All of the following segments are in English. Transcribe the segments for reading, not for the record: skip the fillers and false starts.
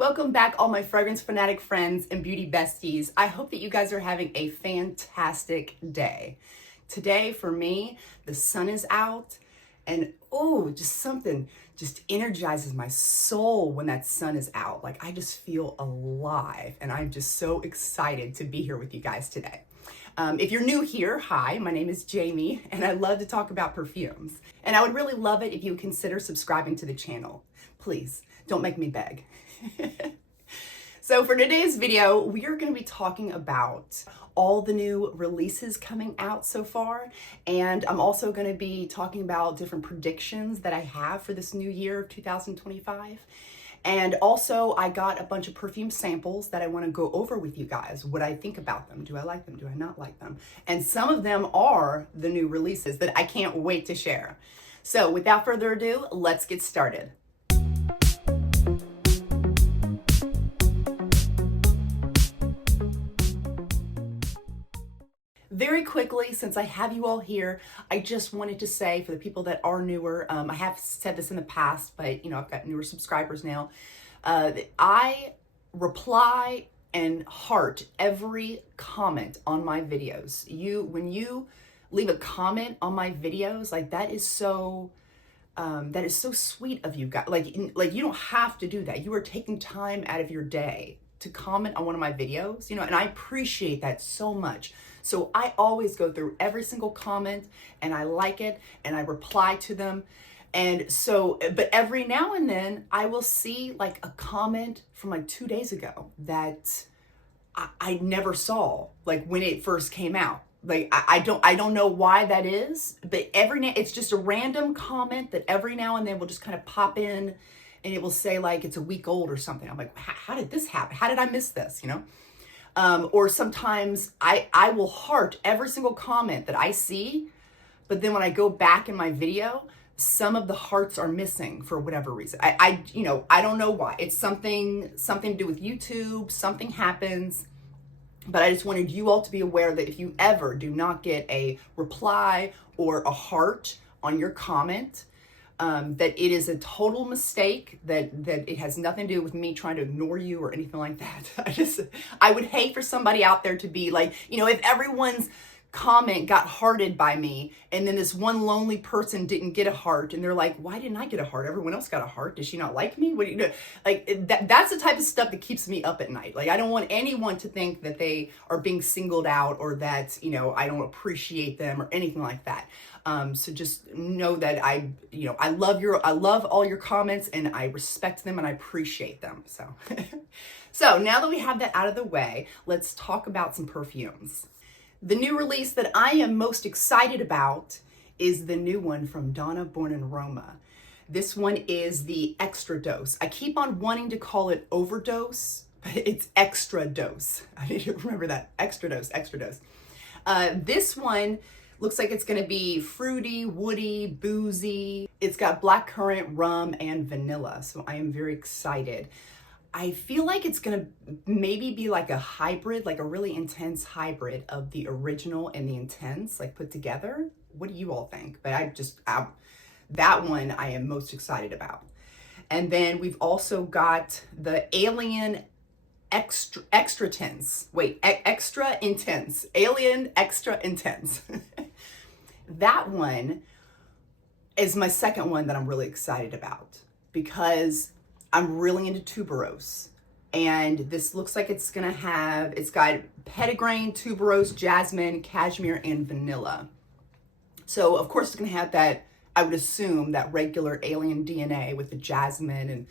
Welcome back, all my fragrance fanatic friends and beauty besties. I hope that you guys are having a fantastic day. Today, for me, the sun is out and just something just energizes my soul when that sun is out. Like I just feel alive and I'm just so excited to be here with you guys today. If you're new here, hi, my name is Jamie and I love to talk about perfumes. And I would really love it if you would consider subscribing to the channel. Please, don't make me beg. So for today's video, we are going to be talking about all the new releases coming out so far. And I'm also going to be talking about different predictions that I have for this new year of 2025. And also I got a bunch of perfume samples that I want to go over with you guys. What I think about them. Do I like them? Do I not like them? And some of them are the new releases that I can't wait to share. So without further ado, let's get started. Very quickly, since I have you all here, I just wanted to say for the people that are newer, I have said this in the past, but you know, I've got newer subscribers now. I reply and heart every comment on my videos. When you leave a comment on my videos, like that is so sweet of you guys. Like you don't have to do that. You are taking time out of your day to comment on one of my videos, you know, and I appreciate that so much. So I always go through every single comment and I like it and I reply to them. And so, but every now and then I will see like a comment from like 2 days ago that I never saw, like when it first came out. Like I don't know why that is, but it's just a random comment that every now and then will just kind of pop in and it will say like it's a week old or something. I'm like, how did this happen? How did I miss this? You know? Or sometimes I will heart every single comment that I see, but then when I go back in my video, some of the hearts are missing for whatever reason. I don't know why. It's something to do with YouTube, something happens, but I just wanted you all to be aware that if you ever do not get a reply or a heart on your comment, that it is a total mistake, that it has nothing to do with me trying to ignore you or anything like that. I would hate for somebody out there to be like, you know, if everyone's comment got hearted by me and then this one lonely person didn't get a heart and they're like, why didn't I get a heart? Everyone else got a heart. Does she not like me? What do you do? Like that's the type of stuff that keeps me up at night. Like I don't want anyone to think that they are being singled out or that, you know, I don't appreciate them or anything like that. So just know that I love all your comments and I respect them and I appreciate them. So, so now that we have that out of the way, let's talk about some perfumes. The new release that I am most excited about is the new one from Donna Born in Roma. This one is the extra dose. I keep on wanting to call it overdose, but it's extra dose. I need to remember that. Extra dose, extra dose. This one looks like it's gonna be fruity, woody, boozy. It's got blackcurrant, rum, and vanilla, so I am very excited. I feel like it's gonna maybe be like a hybrid, like a really intense hybrid of the original and the intense, like put together. What do you all think? But that one I am most excited about. And then we've also got the Alien extra intense. Alien extra intense. That one is my second one that I'm really excited about because I'm really into tuberose. And this looks like it's got petitgrain, tuberose, jasmine, cashmere, and vanilla. So of course it's gonna have that, I would assume, that regular alien DNA with the jasmine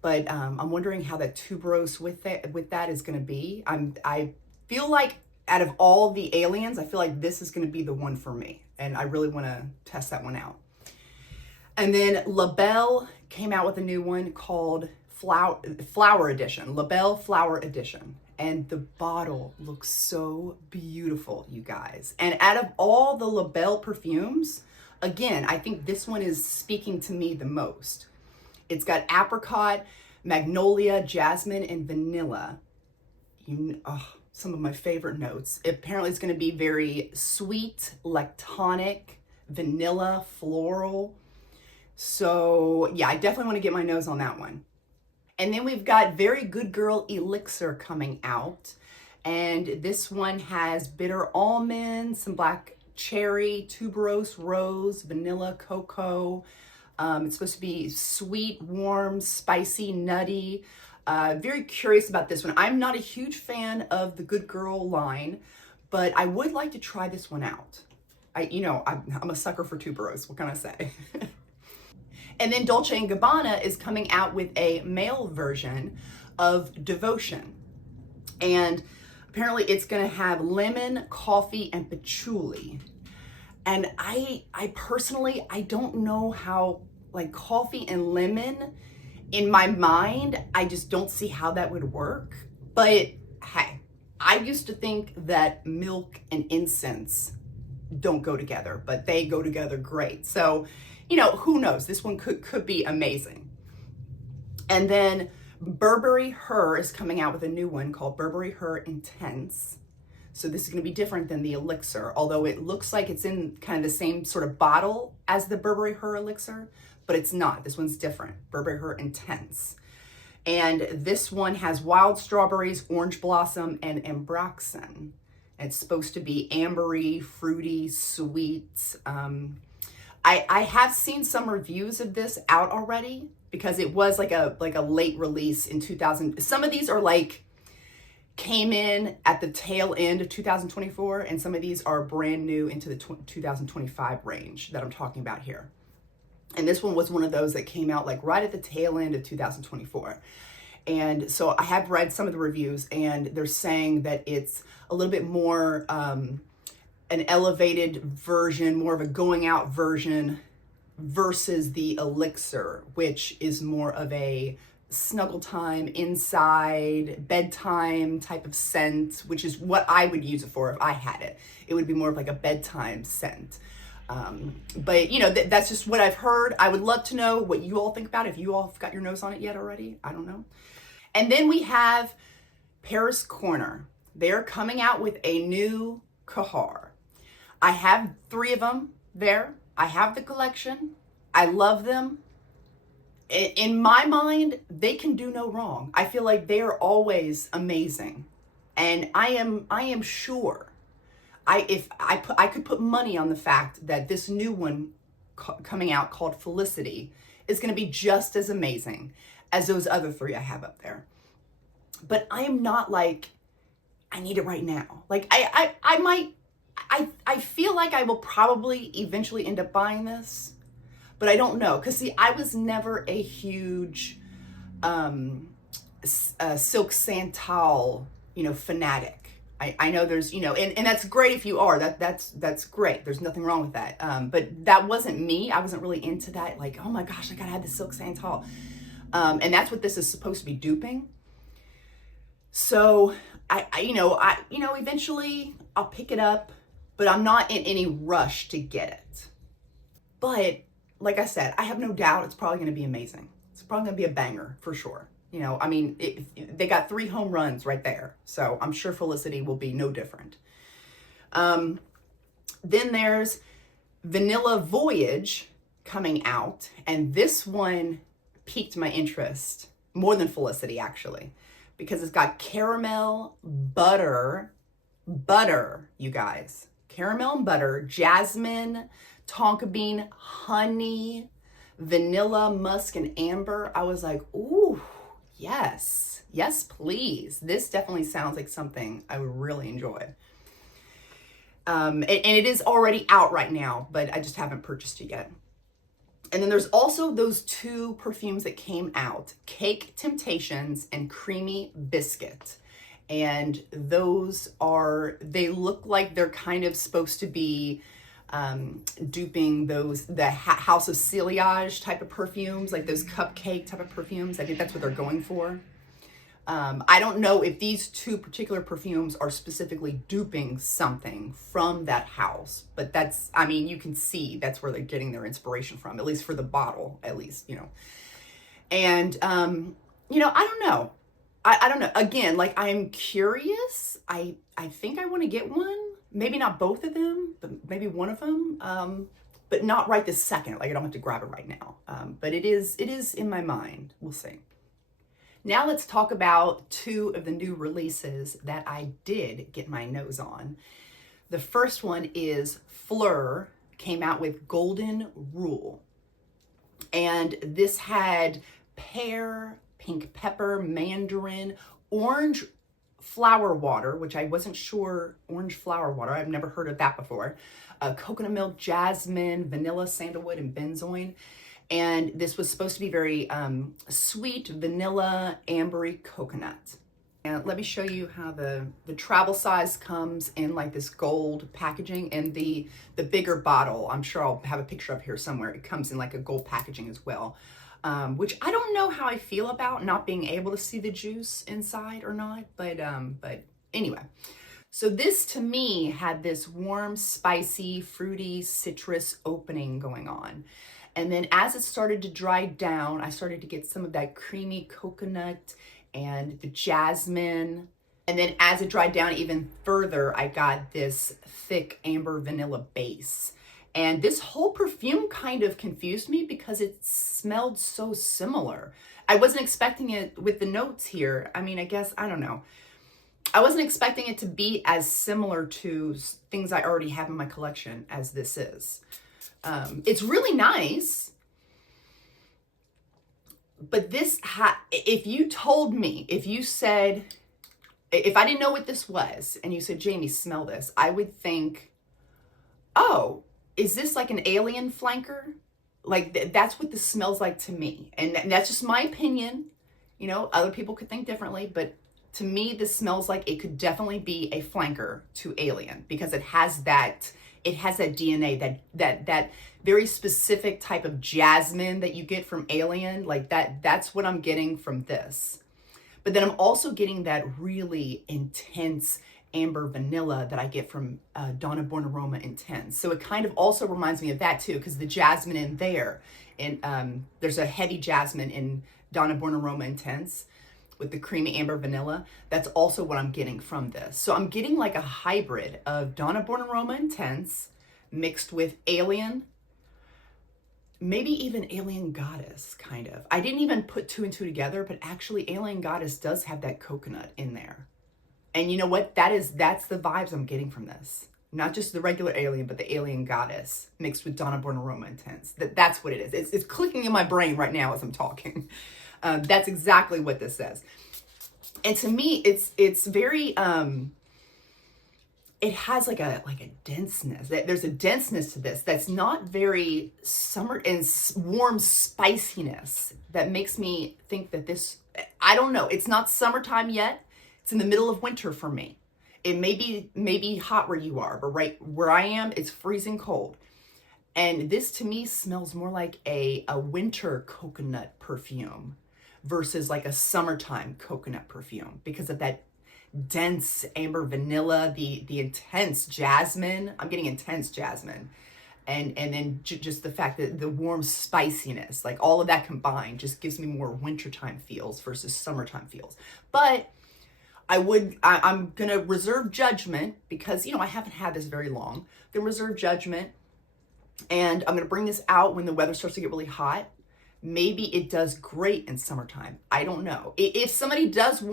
but I'm wondering how that tuberose with that is gonna be. I feel like out of all the aliens, I feel like this is gonna be the one for me. And I really wanna test that one out. And then La Belle came out with a new one called Flower Edition, La Belle Flower Edition. And the bottle looks so beautiful, you guys. And out of all the La Belle perfumes, again, I think this one is speaking to me the most. It's got apricot, magnolia, jasmine, and vanilla. Some of my favorite notes. Apparently it's gonna be very sweet, lactonic, vanilla, floral. So yeah, I definitely want to get my nose on that one. And then we've got Very Good Girl Elixir coming out. And this one has bitter almond, some black cherry, tuberose rose, vanilla cocoa. It's supposed to be sweet, warm, spicy, nutty. Very curious about this one. I'm not a huge fan of the Good Girl line, but I would like to try this one out. I'm a sucker for tuberose. What can I say? And then Dolce & Gabbana is coming out with a male version of Devotion. And apparently it's gonna have lemon, coffee, and patchouli. And I personally, I don't know how, like, coffee and lemon, in my mind, I just don't see how that would work. But hey, I used to think that milk and incense don't go together, but they go together great. So, who knows? This one could be amazing. And then Burberry Her is coming out with a new one called Burberry Her Intense. So this is going to be different than the Elixir, although it looks like it's in kind of the same sort of bottle as the Burberry Her Elixir, but it's not. This one's different. Burberry Her Intense. And this one has wild strawberries, orange blossom, and ambroxan. It's supposed to be ambery, fruity, sweet. I have seen some reviews of this out already because it was like a late release in 2000. Some of these are like came in at the tail end of 2024, and some of these are brand new into the 2025 range that I'm talking about here. And this one was one of those that came out like right at the tail end of 2024. And so I have read some of the reviews, and they're saying that it's a little bit more an elevated version, more of a going out version versus the Elixir, which is more of a snuggle time, inside, bedtime type of scent, which is what I would use it for if I had it. It would be more of like a bedtime scent. But that's just what I've heard. I would love to know what you all think about it. If you all have got your nose on it yet already, I don't know. And then we have Paris Corner. They're coming out with a new Kahar. I have 3 of them there. I have the collection. I love them. In my mind, they can do no wrong. I feel like they are always amazing. And I am sure I could put money on the fact that this new one coming out called Felicity is going to be just as amazing as those other 3 I have up there. But I am not like, I need it right now. Like I feel like I will probably eventually end up buying this, but I don't know. Cause see, I was never a huge Silk Santal, fanatic. I know there's, and that's great if you are, that's great. There's nothing wrong with that. But that wasn't me. I wasn't really into that. Like, oh my gosh, I gotta have the Silk Santal. And that's what this is supposed to be duping. So I eventually I'll pick it up, but I'm not in any rush to get it. But like I said, I have no doubt it's probably going to be amazing. It's probably going to be a banger for sure. They got 3 home runs right there. So I'm sure Felicity will be no different. Then there's Vanilla Voyage coming out. And this one piqued my interest more than Felicity, actually, because it's got caramel, butter, you guys. Caramel and butter, jasmine, tonka bean, honey, vanilla, musk, and amber. I was like, ooh, yes, please. This definitely sounds like something I would really enjoy. And it is already out right now, but I just haven't purchased it yet. And then there's also those 2 perfumes that came out, Cake Temptations and Creamy Biscuit. And those they look like they're kind of supposed to be duping the House of Ciliage type of perfumes, like those cupcake type of perfumes. I think that's what they're going for. I don't know if these 2 particular perfumes are specifically duping something from that house, but you can see that's where they're getting their inspiration from, at least for the bottle, at least. And, I don't know. I don't know. Again, like, I'm curious. I think I want to get one. Maybe not both of them, but maybe one of them. But not right this second. Like, I don't have to grab it right now. But it is in my mind. We'll see. Now let's talk about two of the new releases that I did get my nose on. The first one is Phlur, came out with Golden Rule. And this had pear, pink pepper, mandarin, orange flower water, which I wasn't sure, orange flower water, I've never heard of that before, coconut milk, jasmine, vanilla, sandalwood, and benzoin. And this was supposed to be very sweet, vanilla, ambery coconut. And let me show you how the travel size comes in like this gold packaging, and the bigger bottle, I'm sure I'll have a picture up here somewhere, it comes in like a gold packaging as well. Which I don't know how I feel about not being able to see the juice inside or not, but anyway. So this to me had this warm, spicy, fruity, citrus opening going on. And then as it started to dry down, I started to get some of that creamy coconut and the jasmine. And then as it dried down even further, I got this thick amber vanilla base. And this whole perfume kind of confused me because it smelled so similar. I wasn't expecting it with the notes here. I mean, I guess, I don't know. I wasn't expecting it to be as similar to things I already have in my collection as this is. It's really nice, but this, if you told me, if you said, if I didn't know what this was and you said, Jamie, smell this, I would think, oh, is this like an alien flanker? Like that's what this smells like to me. And that's just my opinion. You know, other people could think differently, but to me, this smells like it could definitely be a flanker to Alien because it has that DNA, that very specific type of jasmine that you get from Alien. Like that's what I'm getting from this. But then I'm also getting that really intense amber vanilla that I get from Donna Born Aroma Intense. So it kind of also reminds me of that too, because the jasmine in there, and there's a heavy jasmine in Donna Born Aroma Intense with the creamy amber vanilla. That's also what I'm getting from this. So I'm getting like a hybrid of Donna Born Aroma Intense mixed with Alien, maybe even Alien Goddess, kind of. I didn't even put two and two together, but actually Alien Goddess does have that coconut in there. And you know what? That's the vibes I'm getting from this. Not just the regular Alien, but the Alien Goddess mixed with Donna Born Aroma Intense. That's what it is. It's clicking in my brain right now as I'm talking. That's exactly what this says. And to me, it's very, it has like a denseness. There's a denseness to this that's not very summer and warm spiciness that makes me think that this, I don't know, it's not summertime yet. It's in the middle of winter for me. It may be hot where you are, but right where I am, it's freezing cold. And this to me smells more like a winter coconut perfume versus like a summertime coconut perfume because of that dense amber vanilla, the intense jasmine. I'm getting intense jasmine. And then just the fact that the warm spiciness, like all of that combined just gives me more wintertime feels versus summertime feels. But I'm going to reserve judgment because, you know, I haven't had this very long. I'm going to reserve judgment and I'm going to bring this out when the weather starts to get really hot. Maybe it does great in summertime. I don't know. If somebody does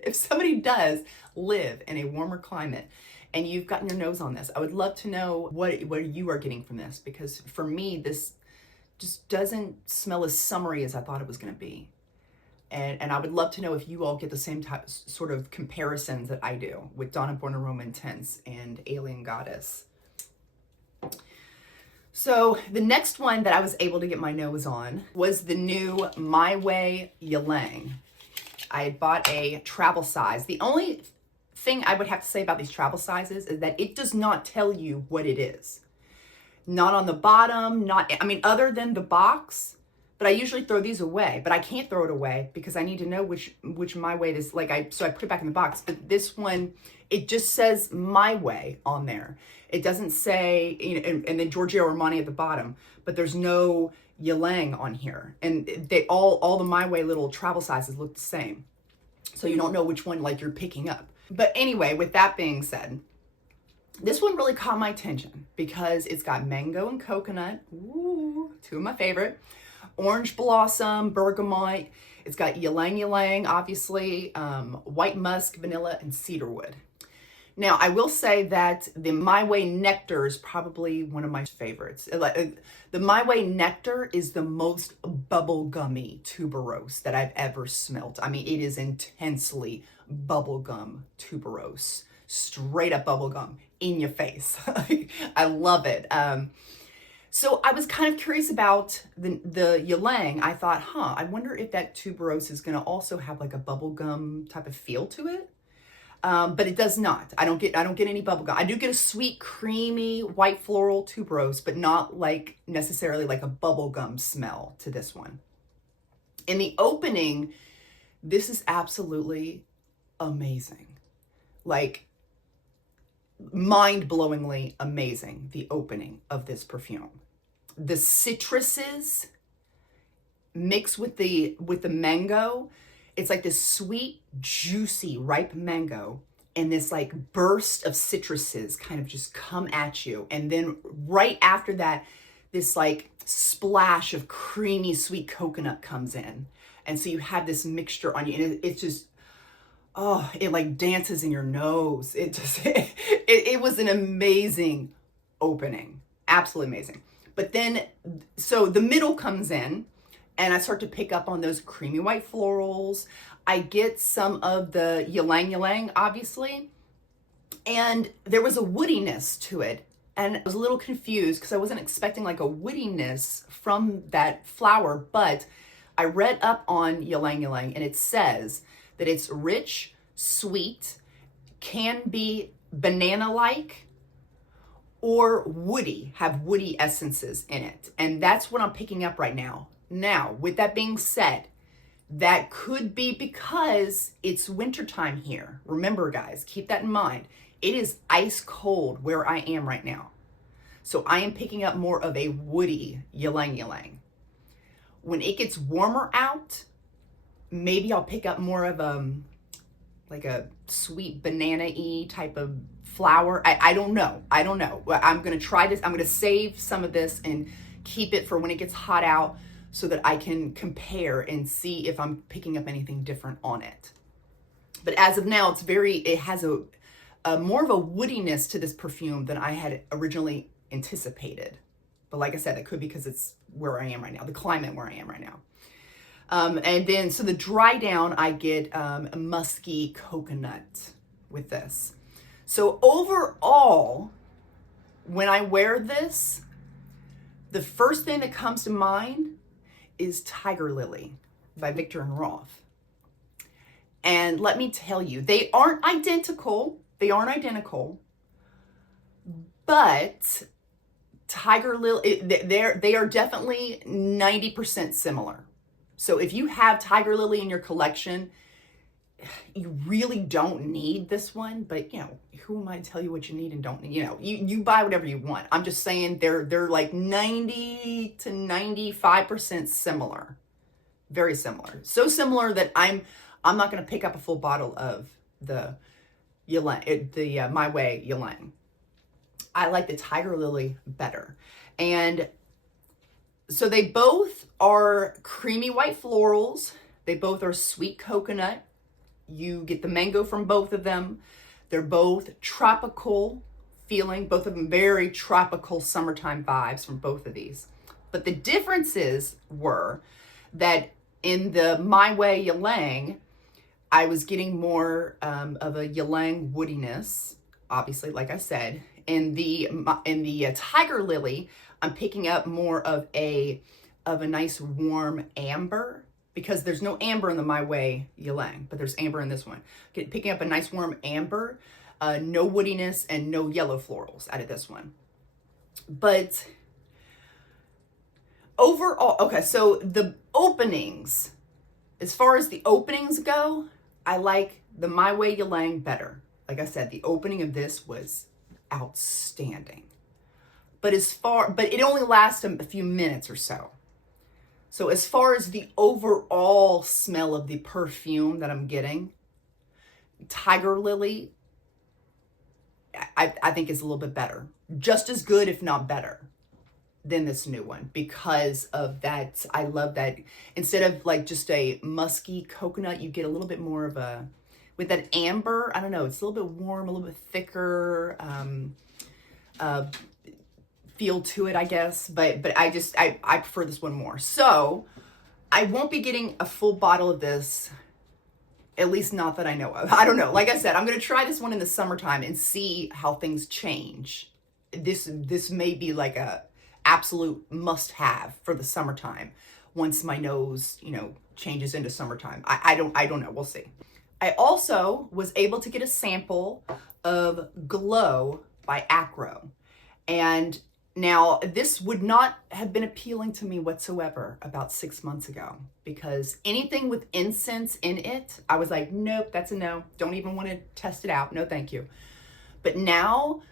if somebody does live in a warmer climate and you've gotten your nose on this, I would love to know what you are getting from this, because for me, this just doesn't smell as summery as I thought it was going to be. And I would love to know if you all get the same type, sort of comparisons that I do with Donna Born Aroma Intense and Alien Goddess. So the next one that I was able to get my nose on was the new My Way Ylang. I had bought a travel size. The only thing I would have to say about these travel sizes is that it does not tell you what it is. Not on the bottom, other than the box. But I usually throw these away, but I can't throw it away because I need to know which My Way this, so I put it back in the box. But this one, it just says My Way on there. It doesn't say, you know, and then Giorgio Armani at the bottom, but there's no Ylang on here. And they all the My Way little travel sizes look the same. So you don't know which one like you're picking up. But anyway, with that being said, this one really caught my attention because it's got mango and coconut, ooh, two of my favorite. Orange blossom, bergamot. It's got ylang ylang, obviously, white musk, vanilla, and cedarwood. Now, I will say that the My Way Nectar is probably one of my favorites. The My Way Nectar is the most bubblegummy tuberose that I've ever smelt. I mean, it is intensely bubblegum tuberose. Straight up bubblegum in your face. I love it. So I was kind of curious about the ylang. I thought, I wonder if that tuberose is going to also have like a bubblegum type of feel to it. But it does not. I don't get any bubblegum. I do get a sweet, creamy, white floral tuberose, but not like necessarily like a bubblegum smell to this one. In the opening, this is absolutely amazing. Like, mind-blowingly amazing, the opening of this perfume. The citruses mixed with the mango. It's like this sweet, juicy, ripe mango, and this like burst of citruses kind of just come at you. And then right after that, this like splash of creamy, sweet coconut comes in. And so you have this mixture on you, and it's just, it like dances in your nose. It was an amazing opening. Absolutely amazing. But then, so the middle comes in, and I start to pick up on those creamy white florals. I get some of the ylang ylang, obviously. And there was a woodiness to it. And I was a little confused because I wasn't expecting like a woodiness from that flower. But I read up on ylang ylang, and it says that it's rich, sweet, can be banana-like, or woody, have woody essences in it. And that's what I'm picking up right now. Now, with that being said, that could be because it's wintertime here. Remember, guys, keep that in mind. It is ice cold where I am right now. So I am picking up more of a woody ylang ylang. When it gets warmer out, maybe I'll pick up more of like a sweet banana-y type of flower. I don't know. I'm going to try this. I'm going to save some of this and keep it for when it gets hot out so that I can compare and see if I'm picking up anything different on it. But as of now, it has a more of a woodiness to this perfume than I had originally anticipated. But like I said, it could be because it's where I am right now, the climate where I am right now. And then, so the dry down, I get a musky coconut with this. So overall, when I wear this, the first thing that comes to mind is Tiger Lily by Viktor and Rolf. And let me tell you, they aren't identical. But Tiger Lily, they are definitely 90% similar. So if you have Tiger Lily in your collection, you really don't need this one, but who am I to tell you what you need and don't need? You buy whatever you want. I'm just saying they're like 90 to 95% similar. Very similar. So similar that I'm not going to pick up a full bottle of the My Way Ylang. I like the Tiger Lily better. And so they both are creamy white florals. They both are sweet coconut. You get the mango from both of them. They're both tropical feeling, both of them very tropical summertime vibes from both of these. But the differences were that in the My Way Ylang, I was getting more of a ylang woodiness, obviously, like I said. In the Tiger Lily, I'm picking up more of a nice warm amber, because there's no amber in the My Way Ylang, but there's amber in this one. Picking up a nice warm amber, no woodiness and no yellow florals out of this one. But overall, okay, so the openings, as far as the openings go, I like the My Way Ylang better. Like I said, the opening of this was outstanding. But it only lasts a few minutes or so. So as far as the overall smell of the perfume that I'm getting, Tiger Lily, I think is a little bit better. Just as good, if not better. than this new one because of that. I love that instead of like just a musky coconut, you get a little bit more of a, with that amber, I don't know, it's a little bit warm, a little bit thicker feel to it, I guess. But I prefer this one more. So I won't be getting a full bottle of this, at least not that I know of. I don't know. Like I said, I'm going to try this one in the summertime and see how things change. This may be like a absolute must-have for the summertime once my nose, you know, changes into summertime. I don't know. We'll see. I also was able to get a sample of Glow by Akro. And now this would not have been appealing to me whatsoever about 6 months ago, because anything with incense in it, I was like, nope, that's a no. Don't even want to test it out. No, thank you. But now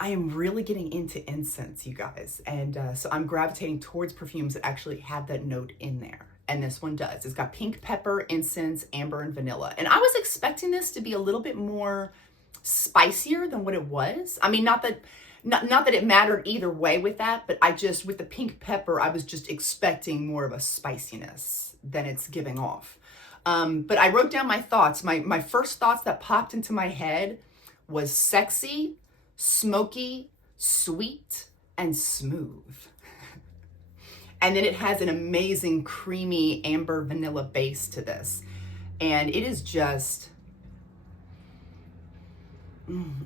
I am really getting into incense, you guys. And so I'm gravitating towards perfumes that actually have that note in there. And this one does. It's got pink pepper, incense, amber, and vanilla. And I was expecting this to be a little bit more spicier than what it was. I mean, not that it mattered either way with that, but with the pink pepper, I was just expecting more of a spiciness than it's giving off. But I wrote down my thoughts. My first thoughts that popped into my head was sexy, smoky, sweet, and smooth. And then it has an amazing creamy amber vanilla base to this. And it is just,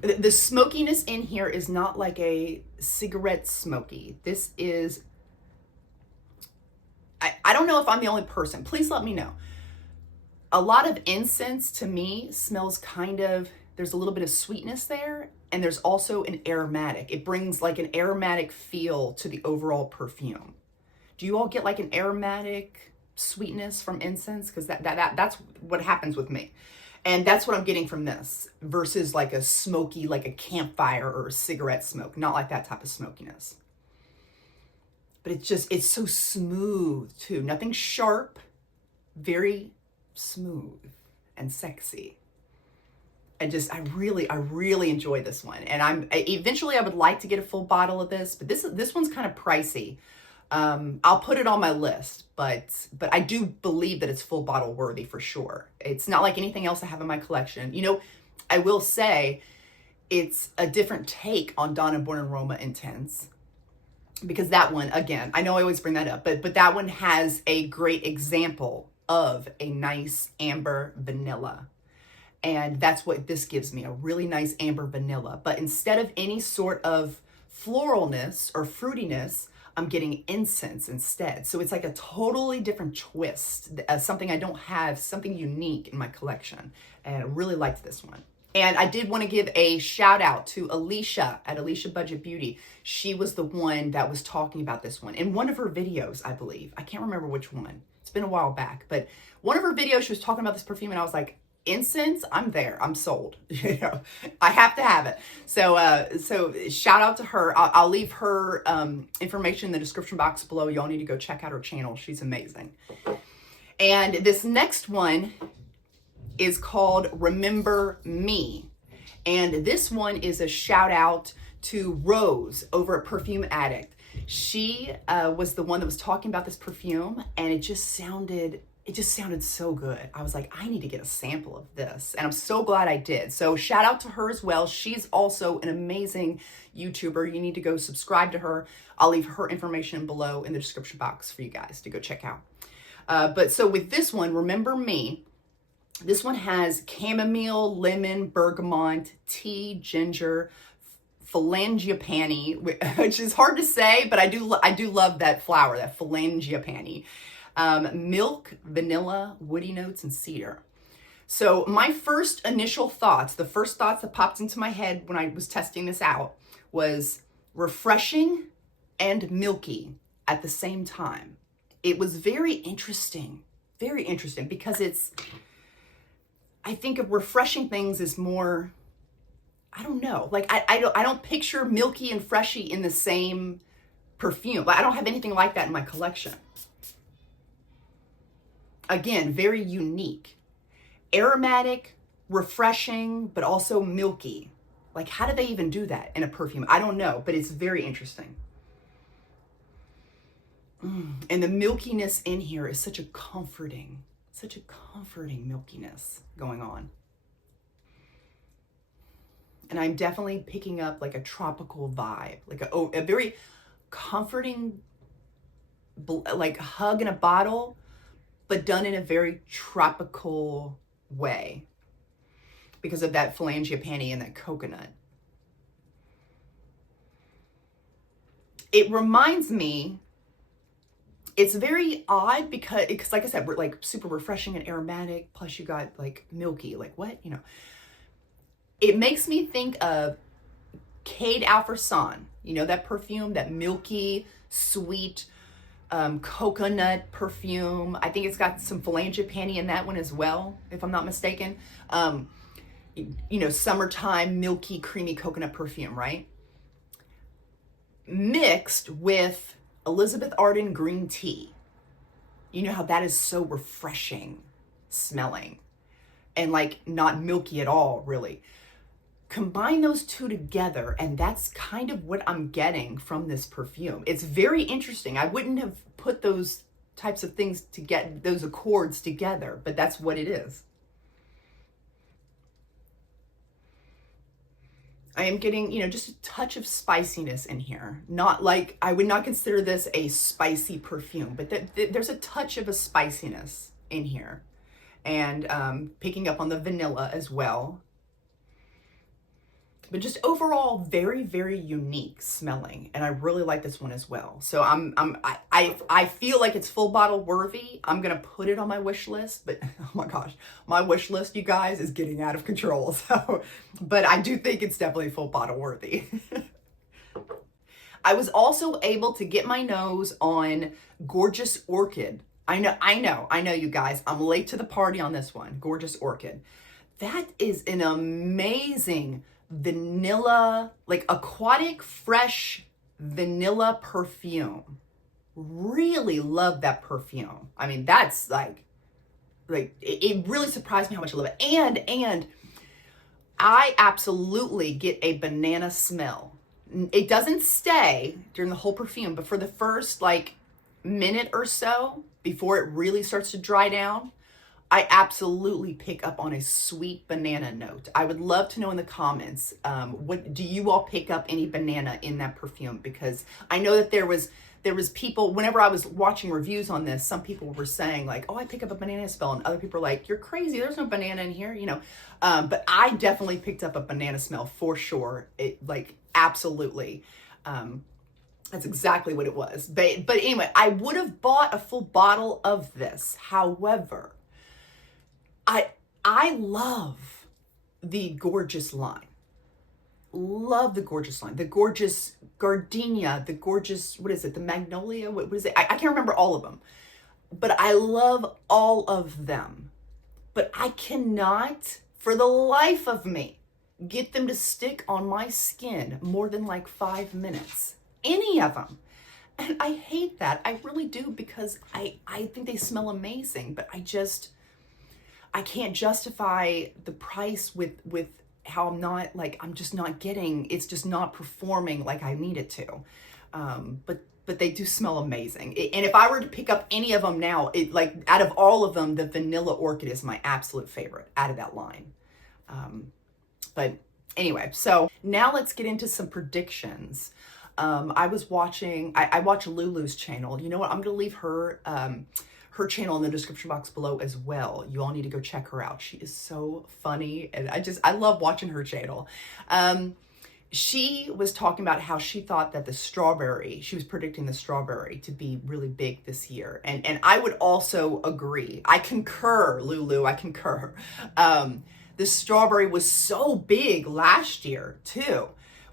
the smokiness in here is not like a cigarette smoky. This is, I don't know if I'm the only person. Please let me know. A lot of incense to me smells kind of, there's a little bit of sweetness there. And there's also an aromatic. It brings like an aromatic feel to the overall perfume. Do you all get like an aromatic sweetness from incense? Because that's what happens with me. And that's what I'm getting from this versus like a smoky, like a campfire or a cigarette smoke. Not like that type of smokiness. But it's so smooth too. Nothing sharp, very smooth and sexy. And just, I really enjoy this one. And eventually I would like to get a full bottle of this, but this one's kind of pricey. I'll put it on my list, but I do believe that it's full bottle worthy for sure. It's not like anything else I have in my collection. You know, I will say it's a different take on Donna Born Aroma Intense, because that one, again, I know I always bring that up, but that one has a great example of a nice amber vanilla. And that's what this gives me, a really nice amber vanilla. But instead of any sort of floralness or fruitiness, I'm getting incense instead. So it's like a totally different twist, something I don't have, something unique in my collection. And I really liked this one. And I did want to give a shout out to Alicia at Alicia Budget Beauty. She was the one that was talking about this one in one of her videos, I believe. I can't remember which one. It's been a while back, but one of her videos, she was talking about this perfume and I was like, incense, I'm there. I'm sold. You know, I have to have it. So shout out to her. I'll leave her information in the description box below. Y'all need to go check out her channel. She's amazing. And this next one is called Remember Me. And this one is a shout out to Rose over at Perfume Addict. She was the one that was talking about this perfume, and it just sounded so good. I was like, I need to get a sample of this. And I'm so glad I did. So shout out to her as well. She's also an amazing YouTuber. You need to go subscribe to her. I'll leave her information below in the description box for you guys to go check out. But so with this one, Remember Me, this one has chamomile, lemon, bergamot, tea, ginger, phalangipani, which is hard to say, but I do love that flower, that phalangipani. Milk, vanilla, woody notes, and cedar. So my first initial thoughts, the first thoughts that popped into my head when I was testing this out was refreshing and milky at the same time. It was very interesting because I think of refreshing things as more, I don't know, like I don't picture milky and freshy in the same perfume. I don't have anything like that in my collection. Again, very unique. Aromatic, refreshing, but also milky. Like, how do they even do that in a perfume? I don't know, but it's very interesting. And the milkiness in here is such a comforting milkiness going on. And I'm definitely picking up like a tropical vibe, like a very comforting, like hug in a bottle, but done in a very tropical way because of that frangipani and that coconut. It reminds me, it's very odd because like I said, we're like super refreshing and aromatic, plus you got like milky, like what, you know. It makes me think of Cade Alfreson, you know, that perfume, that milky, sweet, coconut perfume. I think it's got some frangipani in that one as well, if I'm not mistaken. You know, summertime, milky, creamy coconut perfume, right? Mixed with Elizabeth Arden green tea. You know how that is so refreshing smelling and like not milky at all, really. Combine those two together, and that's kind of what I'm getting from this perfume. It's very interesting. I wouldn't have put those types of things to get those accords together, but that's what it is. I am getting, you know, just a touch of spiciness in here. Not like, I would not consider this a spicy perfume, but there's a touch of a spiciness in here. And picking up on the vanilla as well. But just overall, very, very unique smelling. And I really like this one as well. So I feel like it's full bottle worthy. I'm going to put it on my wish list, but oh my gosh, my wish list, you guys, is getting out of control. So, but I do think it's definitely full bottle worthy. I was also able to get my nose on Gorgeous Orchid. I know you guys, I'm late to the party on this one. Gorgeous Orchid. That is an amazing vanilla, like aquatic, fresh vanilla perfume. Really love that perfume. I mean, that's like it really surprised me how much I love it. And I absolutely get a banana smell. It doesn't stay during the whole perfume, but for the first like minute or so before it really starts to dry down, I absolutely pick up on a sweet banana note. I would love to know in the comments, what do you all pick up any banana in that perfume? Because I know that there was people, whenever I was watching reviews on this, some people were saying like, oh, I pick up a banana smell, and other people are like, you're crazy, there's no banana in here, you know. But I definitely picked up a banana smell for sure. It like absolutely. That's exactly what it was. But anyway, I would have bought a full bottle of this. However, I love the Gorgeous line. Love the Gorgeous line. The Gorgeous Gardenia, the Gorgeous, what is it? The Magnolia? What is it? I can't remember all of them. But I love all of them. But I cannot, for the life of me, get them to stick on my skin more than like 5 minutes. Any of them. And I hate that. I really do, because I think they smell amazing, but I can't justify the price with how I'm just not getting, it's just not performing like I need it to. But they do smell amazing. And if I were to pick up any of them now, like out of all of them, the Vanilla Orchid is my absolute favorite out of that line. But anyway, so now let's get into some predictions. I watch Lulu's channel. You know what? I'm going to leave her channel in the description box below as well. You all need to go check her out. She is so funny, and I love watching her channel. She was talking about how she thought that she was predicting the strawberry to be really big this year. And I would also agree. I concur, Lulu, I concur. The strawberry was so big last year too.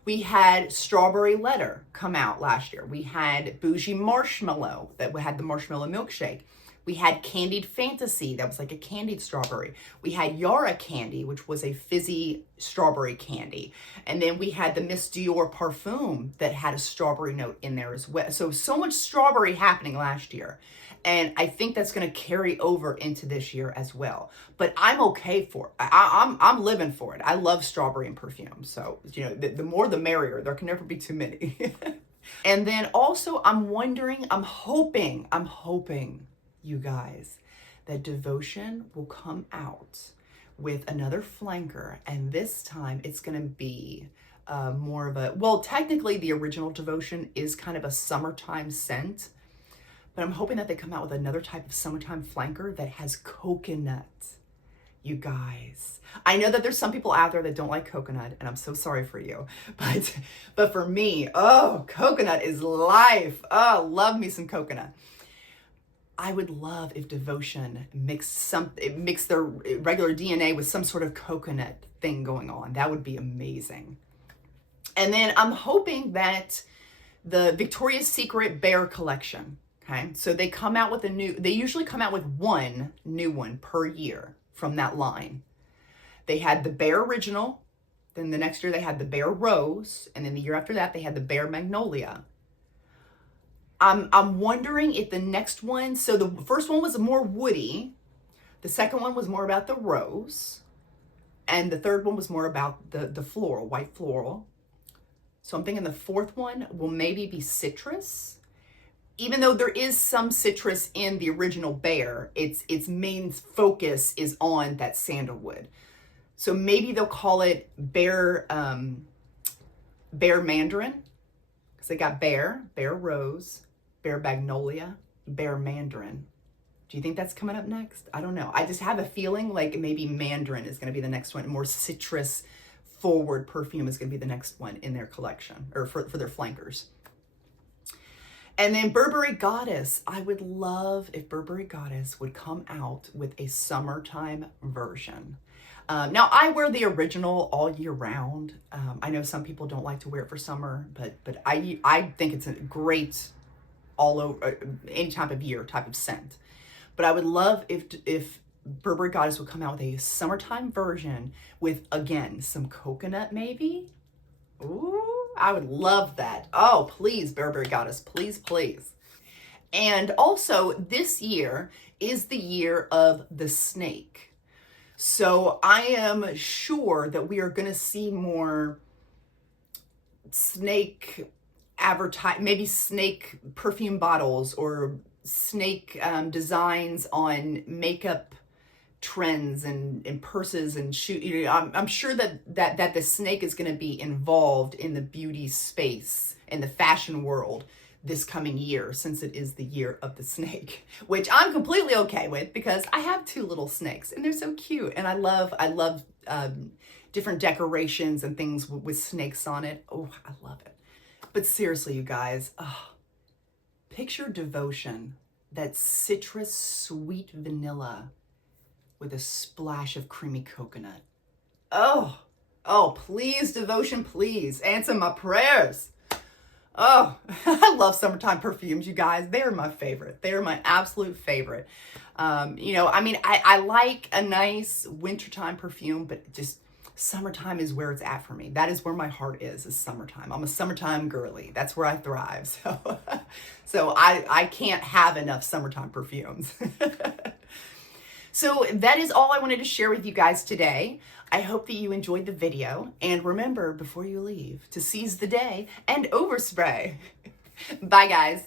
We had Strawberry Letter come out last year. We had Bougie Marshmallow that had the marshmallow milkshake. We had Candied Fantasy, that was like a candied strawberry. We had Yara Candy, which was a fizzy strawberry candy. And then we had the Miss Dior Parfum that had a strawberry note in there as well. So much strawberry happening last year. And I think that's going to carry over into this year as well. But I'm okay for it. I'm living for it. I love strawberry and perfume. So, you know, the more the merrier. There can never be too many. And then also I'm wondering, I'm hoping, you guys, that Devotion will come out with another flanker, and this time it's gonna be more of a, well, technically the original Devotion is kind of a summertime scent, but I'm hoping that they come out with another type of summertime flanker that has coconut. You guys, I know that there's some people out there that don't like coconut, and I'm so sorry for you, but for me, oh, coconut is life. Oh, love me some coconut. I would love if Devotion mixed their regular DNA with some sort of coconut thing going on. That would be amazing. And then I'm hoping that the Victoria's Secret Bear collection, okay? So they come out with they usually come out with one new one per year from that line. They had the Bear Original, then the next year they had the Bear Rose, and then the year after that they had the Bear Magnolia. I'm wondering if the next one, so the first one was more woody, the second one was more about the rose, and the third one was more about the floral, white floral. So I'm thinking the fourth one will maybe be citrus. Even though there is some citrus in the original Bear, its main focus is on that sandalwood. So maybe they'll call it Bear Mandarin, because they got Bear Rose, Bear Magnolia, Bear Mandarin. Do you think that's coming up next? I don't know. I just have a feeling like maybe Mandarin is going to be the next one. More citrus forward perfume is going to be the next one in their collection, or for their flankers. And then Burberry Goddess. I would love if Burberry Goddess would come out with a summertime version. Now, I wear the original all year round. I know some people don't like to wear it for summer, but I think it's a great all over, any time of year type of scent. But I would love if Burberry Goddess would come out with a summertime version with, again, some coconut maybe. Ooh, I would love that. Oh, please, Burberry Goddess, please, please. And also, this year is the year of the snake. So I am sure that we are going to see more snake maybe snake perfume bottles or snake designs on makeup trends and purses and shoes. You know, I'm sure that the snake is going to be involved in the beauty space and the fashion world this coming year, since it is the year of the snake, which I'm completely okay with because I have two little snakes and they're so cute, and I love different decorations and things with snakes on it. Oh, I love it. But seriously, you guys, picture Devotion, that citrus sweet vanilla with a splash of creamy coconut. Oh, please, Devotion, please answer my prayers. Oh, I love summertime perfumes, you guys. They're my favorite. They're my absolute favorite. You know, I mean, I like a nice wintertime perfume, but just summertime is where it's at for me. That is where my heart is summertime. I'm a summertime girly. That's where I thrive. So I can't have enough summertime perfumes. So that is all I wanted to share with you guys today. I hope that you enjoyed the video. And remember, before you leave, to seize the day and overspray. Bye, guys.